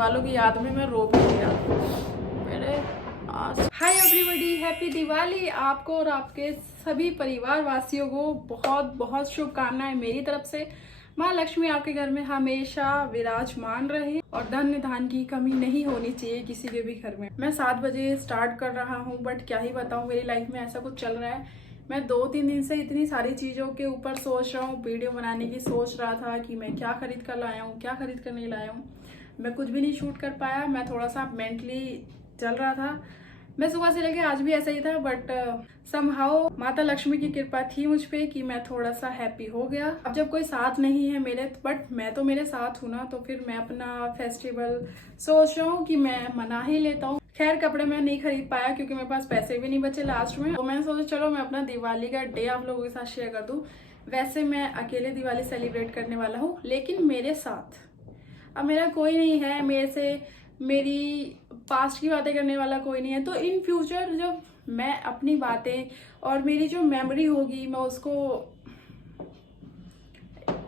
वालों की याद में मैं रो भी दिया मेरे। हाय एवरीबॉडी, हैप्पी दिवाली आपको और आपके सभी परिवार वासियों को बहुत बहुत शुभकामनाएं मेरी तरफ से। माँ लक्ष्मी आपके घर में हमेशा विराजमान रहे और धन धान की कमी नहीं होनी चाहिए किसी के भी घर में। मैं 7 बजे स्टार्ट कर रहा हूँ, बट क्या ही बताऊँ, मेरी लाइफ में ऐसा कुछ चल रहा है। मैं 2-3 दिन से इतनी सारी चीज़ों के ऊपर सोच रहा हूँ, वीडियो बनाने की सोच रहा था कि मैं क्या खरीद कर लाया हूँ, क्या खरीद कर नहीं लाया हूँ। मैं कुछ भी नहीं शूट कर पाया, मैं थोड़ा सा मेंटली चल रहा था। मैं सुबह से लेके आज भी ऐसा ही था, बट समहाउ माता लक्ष्मी की कृपा थी मुझ पे कि मैं थोड़ा सा हैप्पी हो गया। अब जब कोई साथ नहीं है मेरे, बट मैं तो मेरे साथ हूँ ना, तो फिर मैं अपना फेस्टिवल सोच रहा हूँ कि मैं मना ही लेता हूँ। खैर कपड़े मैं नहीं खरीद पाया क्योंकि मेरे पास पैसे भी नहीं बचे लास्ट में, तो मैंने सोचा चलो मैं अपना दिवाली का डे आप लोगों के साथ शेयर कर दूँ। वैसे मैं अकेले दिवाली सेलिब्रेट करने वाला हूँ, लेकिन मेरे साथ अब मेरा कोई नहीं है, मेरे से मेरी पास्ट की बातें करने वाला कोई नहीं है। तो इन फ्यूचर जब मैं अपनी बातें और मेरी जो मेमोरी होगी मैं उसको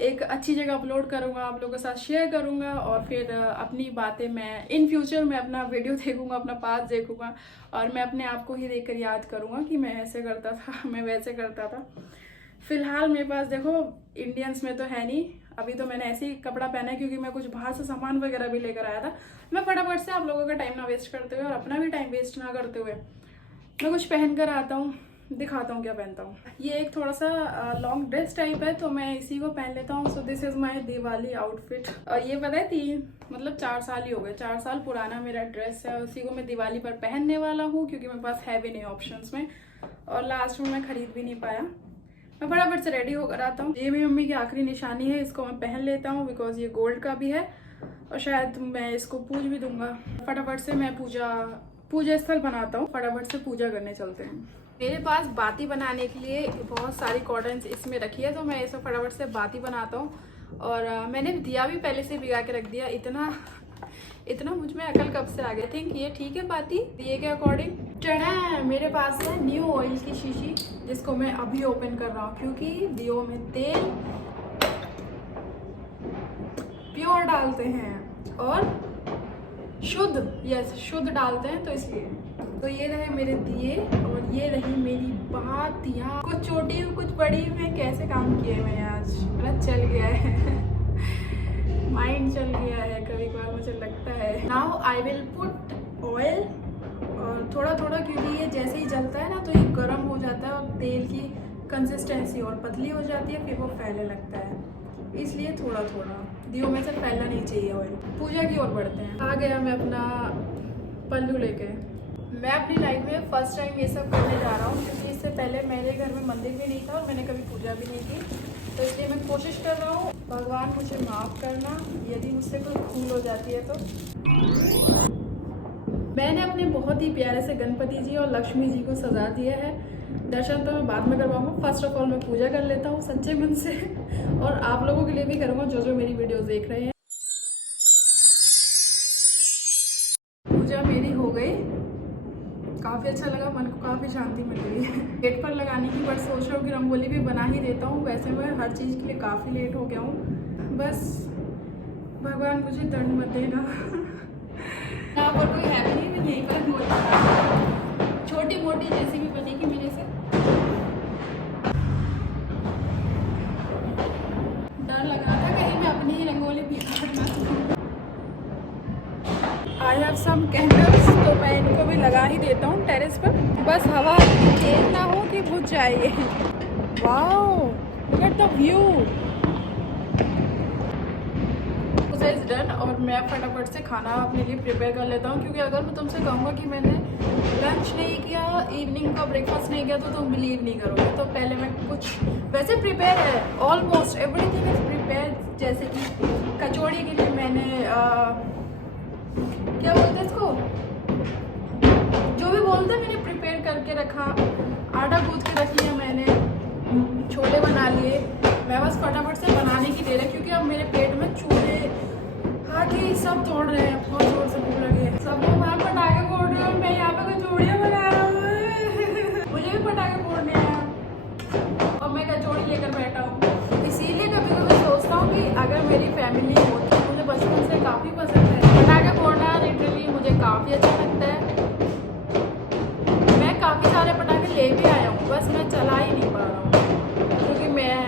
एक अच्छी जगह अपलोड करूंगा, आप लोगों के साथ शेयर करूंगा, और फिर अपनी बातें मैं इन फ्यूचर में अपना वीडियो देखूंगा, अपना पास्ट देखूंगा, और मैं अपने आप को ही देखकर याद करूंगा कि मैं ऐसे करता था, मैं वैसे करता था। फिलहाल मेरे पास देखो इंडियंस में तो है नहीं, अभी तो मैंने ऐसे ही कपड़ा पहना है क्योंकि मैं कुछ बाहर से सामान वगैरह भी लेकर आया था। मैं फटाफट से आप लोगों का टाइम ना वेस्ट करते हुए और अपना भी टाइम वेस्ट ना करते हुए मैं कुछ पहन कर आता हूँ, दिखाता हूँ क्या पहनता हूँ। ये एक थोड़ा सा लॉन्ग ड्रेस टाइप है, तो मैं इसी को पहन लेता हूँ। So this is my Diwali outfit. और ये पता है 4 साल ही हो गए, 4 साल पुराना मेरा ड्रेस है, उसी को मैं दिवाली पर पहनने वाला हूँ क्योंकि मेरे पास है भी नहीं ऑप्शंस में, और लास्ट में मैं खरीद भी नहीं पाया। मैं फटाफट से रेडी होकर आता हूँ। ये मेरी मम्मी की आखिरी निशानी है, इसको मैं पहन लेता हूँ बिकॉज ये गोल्ड का भी है और शायद मैं इसको पूज भी दूंगा। फटाफट से मैं पूजा स्थल बनाता हूँ, फटाफट से पूजा करने चलते हैं। मेरे पास बाती बनाने के लिए बहुत सारी कॉटन्स इसमें रखी है, तो मैं इसे फटाफट से बाती बनाता हूँ। और मैंने दिया भी पहले से भिगा के रख दिया। इतना मुझ में अकल कब से आ गया। थिंक ये ठीक है बाती दिए के अकॉर्डिंग। चढ़ा मेरे पास है न्यू ऑयल की शीशी, जिसको मैं अभी ओपन कर रहा हूँ क्योंकि दियो में तेल प्योर डालते हैं और शुद्ध डालते हैं, तो इसलिए। तो ये रहे मेरे दिए और ये रही मेरी बातियाँ। कुछ छोटी कुछ बड़ी में कैसे काम किए मैं आज, मेरा चल गया है माइंड चल गया है कभी कभार, मुझे लगता है। Now I will put oil, और थोड़ा थोड़ा, क्योंकि ये जैसे ही जलता है ना तो ये गर्म हो जाता है और तेल की कंसिस्टेंसी और पतली हो जाती है, फिर वो फैलने लगता है, इसलिए थोड़ा थोड़ा दियो में से फैलना नहीं चाहिए ऑयल। पूजा की ओर बढ़ते हैं। आ गया मैं अपना पल्लू लेके। मैं अपनी लाइफ में फर्स्ट टाइम ये सब करने जा रहा हूँ क्योंकि इससे पहले मेरे घर में मंदिर भी नहीं था और मैंने कभी पूजा भी नहीं की, तो इसलिए मैं कोशिश कर रहा हूँ। भगवान मुझे माफ़ करना यदि मुझसे कोई भूल हो जाती है तो। मैंने अपने बहुत ही प्यारे से गणपति जी और लक्ष्मी जी को सजा दिया है। दर्शन तो मैं बाद में करवाऊंगा, फर्स्ट ऑफ ऑल मैं पूजा कर लेता हूँ सच्चे मन से, और आप लोगों के लिए भी करूँगा जो मेरी वीडियोस देख रहे हैं। पूजा मेरी हो गई, काफ़ी अच्छा लगा, मन को काफ़ी शांति मिल रही है। गेट पर लगाने की बट सोच रहा हूँ कि रंगोली भी बना ही देता हूँ। वैसे मैं हर चीज़ के लिए काफ़ी लेट हो गया हूँ, बस भगवान मुझे दंड मत देना। यहाँ पर कोई है नहीं, मैं यहीं पर रंगोली छोटी मोटी जैसी भी बनेगी मेरे से। डर लग रहा था कहीं मैं अपनी ही रंगोली बिगाड़ ना दूँ। आई हैव सम कैंडल्स, तो मैं इनको भी लगा ही देता हूँ टेरेस पर, बस हवा तेज ना हो कि बुझ जाए ये। Wow, look at the view. Puja is done और मैं फटाफट से खाना अपने लिए प्रिपेयर कर लेता हूँ, क्योंकि अगर मैं तुमसे कहूँगा कि मैंने लंच नहीं किया, इवनिंग का ब्रेकफास्ट नहीं किया, तो तुम बिलीव नहीं करोगे। तो पहले मैं कुछ वैसे प्रिपेयर है, ऑलमोस्ट एवरीथिंग इज प्रिपेयर। जैसे कि कचौड़ी के लिए मैंने क्या बोलते हैं इसको, जो भी बोलते हैं, मैंने प्रिपेयर करके रखा। आटा गूंथ के रख लिया मैंने, छोले बना लिए। मैं बस फटाफट से बनाने की देर है क्योंकि अब मेरे पेट में चूहे हाथी सब तोड़ रहे हैं, बहुत जोर से भूख लगी है। सब लोग वहाँ पटाखे फोड़ रहे हैं और मैं यहाँ पे कचौड़ियाँ बना रहा हूँ। मुझे भी पटाखे फोड़ने हैं और मैं कचौड़ी लेकर बैठा हूँ। इसीलिए कभी कभी सोचता हूँ कि अगर मेरी फैमिली होती, मुझे बचपन से काफ़ी पसंद है पटाखे काफ़ी अच्छा लगता है। मैं काफ़ी सारे पटाखे ले भी आया हूँ, बस मैं चला ही नहीं पा रहा हूँ क्योंकि मैं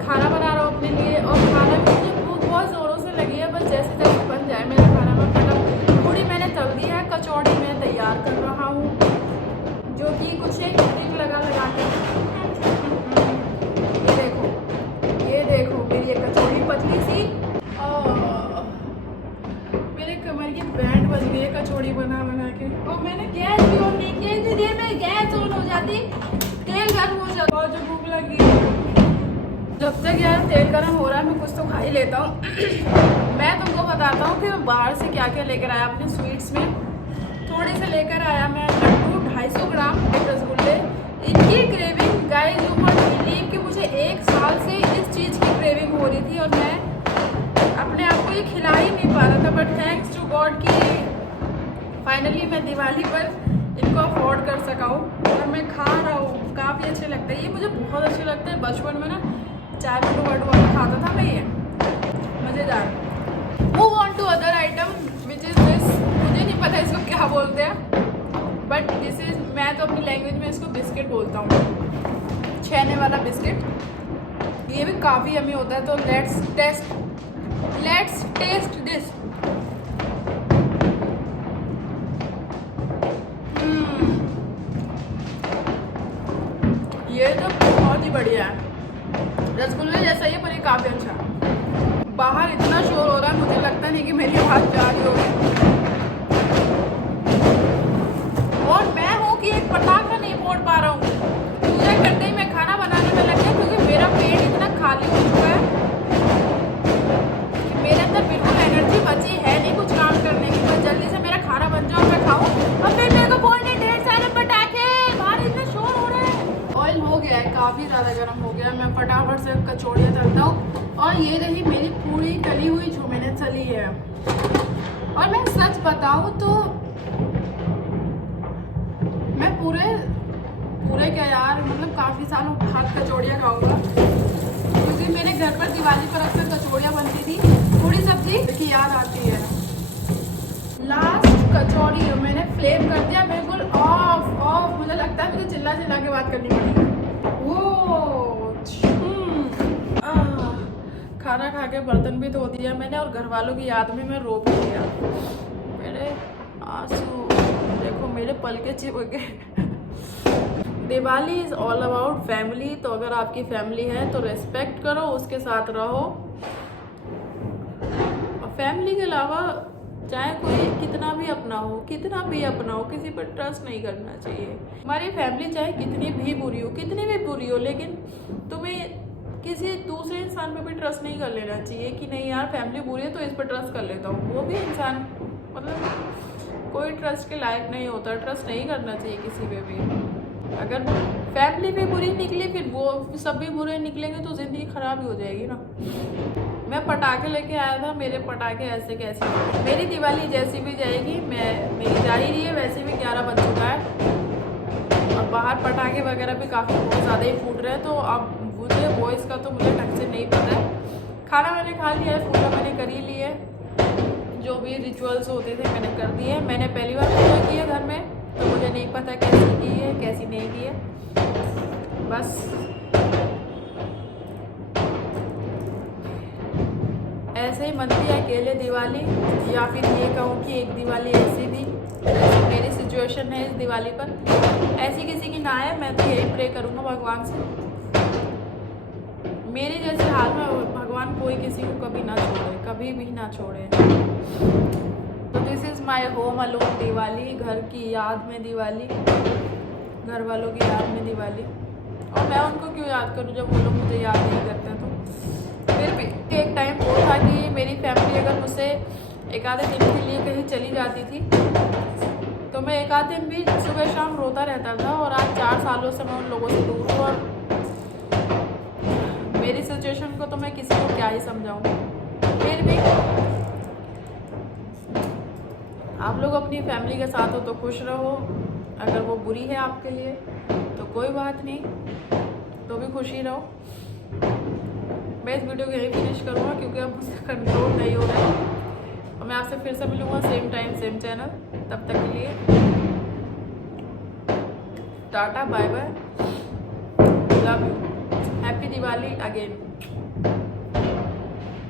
खाना बना रहा हूँ अपने लिए, और खाना भी मुझे भूख बहुत ज़ोरों से लगी है। बस जैसे जैसे बन जाए मेरा खाना, मैं फटाफट पूड़ी मैंने तल दी है, कचौड़ी मैं तैयार कर रहा हूँ, जो कि कुछ एक क्लिप लगा के। ये देखो मेरी एक कचौड़ी पतली सी, और मेरे कमर की बैंड बज गई है कचौड़ी बना के। और मैंने गैस भी ऑन नहीं किया, इतनी देर में गैस ऑन हो जाती, तेल गर्म हो जाता, और जो भूख लगी। जब तक यार तेल गर्म हो रहा है मैं कुछ तो खा ही लेता हूँ। मैं तुमको बताता हूँ कि मैं बाहर से क्या क्या लेकर आया अपने स्वीट्स में। थोड़े से लेकर आया मैं लड्डू 250 ग्राम, रसगुल्ले। इनकी craving guys, you won't believe कि मुझे 1 साल से इस चीज़ की क्रेविंग हो रही थी और मैं अपने आप को ये खिला ही नहीं पा रहा था। बट थैंक्स टू गॉड कि फाइनली मैं दिवाली पर इनको अफोर्ड कर सका हूँ और मैं खा रहा हूँ। काफ़ी अच्छे लगते हैं ये, मुझे बहुत अच्छे लगते हैं। बचपन में ना चाय में डुबा खाता था मैं, ये मज़ेदार। Move on to other item which is this, मुझे नहीं पता इसको क्या बोलते हैं, बट दिस इज़, मैं तो अपनी लैंग्वेज में इसको बिस्किट बोलता हूँ, छेने वाला बिस्किट। ये भी काफ़ी यम्मी होता है। तो लेट्स टेस्ट दिस। ये तो बहुत ही बढ़िया है, रसगुल्ले जैसा ही है पर ये काफ़ी अच्छा है। बाहर इतना शोर हो रहा है, मुझे लगता नहीं कि मेरी आवाज़ जा रही होगी। और मैं हूँ कि एक पटाखा नहीं फोड़ पा रहा हूँ। पूजा करते ही मैं खाना बनाने में लग गया क्योंकि मेरा पेट इतना खाली हो चुका है कि मेरे अंदर बिल्कुल एनर्जी बची है नहीं कुछ काम करने की। बस जल्दी से मेरा खाना बन जाओ, मैं खाऊँ, और फिर मेरे को बोलने ढेर सारे पटाखे, बाहर इतना शोर हो रहा है। ऑयल हो गया है, काफ़ी ज़्यादा गर्म हो गया। मैं फटाफट से कचौड़ियाँ तलता हूँ। और ये रही मेरी पूरी तली हुई जो मैंने तली है। और मैं सच बताऊँ तो मैं पूरे क्या यार, मतलब काफ़ी सालों बाद कचौड़ियाँ खाऊंगा क्योंकि मेरे घर पर दिवाली पर अक्सर कचौड़ियाँ बनती थी, पूरी सब्जी की याद आती है। लास्ट कचौड़ी मैंने फ्लेम कर दिया बिल्कुल ऑफ। मुझे लगता है मुझे चिल्ला के बात करनी पड़ेगी। खाना खा के बर्तन भी धो दिया मैंने, और घर वालों की याद में मैं रो भी दिया। मेरे आंसू देखो, मेरे पल के चिपक गए। Diwali is all about family. तो अगर आपकी फैमिली है तो रेस्पेक्ट करो, उसके साथ रहो। और फैमिली के अलावा चाहे कोई कितना भी अपना हो, किसी पर ट्रस्ट नहीं करना चाहिए। हमारी फैमिली चाहे कितनी भी बुरी हो, लेकिन तुम्हें किसी दूसरे इंसान पे भी ट्रस्ट नहीं कर लेना चाहिए कि नहीं यार फैमिली बुरी है तो इस पर ट्रस्ट कर लेता हूँ। वो भी इंसान मतलब कोई ट्रस्ट के लायक नहीं होता, ट्रस्ट नहीं करना चाहिए किसी पे भी। अगर फैमिली भी बुरी निकली फिर वो सब भी बुरे निकलेंगे तो ज़िंदगी ख़राब ही हो जाएगी ना। मैं पटाखे लेके आया था, मेरे पटाखे ऐसे कैसे, मेरी दिवाली जैसी भी जाएगी, मेरी जा ही रही है, वैसे भी 11 बज चुका है और बाहर पटाखे वगैरह भी काफ़ी बहुत ज़्यादा ही फूट रहे हैं। तो अब मुझे वॉइस का तो मुझे ढंग से नहीं पता है। खाना मैंने खा लिया है, पूजा मैंने कर ही ली है, जो भी रिचुअल्स होते थे मैंने कर दिए। मैंने पहली बार पूजा की है घर में, तो मुझे नहीं पता कैसी की है कैसी नहीं की है। बस ऐसे ही मनती है अकेले दिवाली, या फिर ये कहूँ कि एक दिवाली ऐसी भी मेरी सिचुएशन है इस दिवाली पर, ऐसी किसी की ना आए। मैं तो यही प्रे करूँगा भगवान से, मेरे जैसे हाल में भगवान कोई किसी को कभी ना छोड़े, कभी भी ना छोड़े। तो this is my home alone Diwali, घर की याद में दिवाली, घर वालों की याद में दिवाली। और मैं उनको क्यों याद करूँ जब वो लोग मुझे याद नहीं करते। तो फिर भी एक टाइम वो था कि मेरी फैमिली अगर मुझसे एक आधे दिन के लिए कहीं चली जाती थी तो मैं एक आधे दिन भी सुबह शाम रोता रहता था। और आज 4 सालों से मैं उन लोगों से दूर हूँ, और मेरी सिचुएशन को तो मैं किसी को क्या ही समझाऊँ। फिर भी आप लोग अपनी फैमिली के साथ हो तो खुश रहो, अगर वो बुरी है आपके लिए तो कोई बात नहीं, तो भी खुशी रहो। मैं इस वीडियो को यहीं फिनिश करूँगा क्योंकि अब मुझसे कंट्रोल नहीं हो रहा है। मैं आपसे फिर से मिलूँगा सेम टाइम सेम चैनल। तब तक के लिए tata, bye bye, love you, happy Diwali again.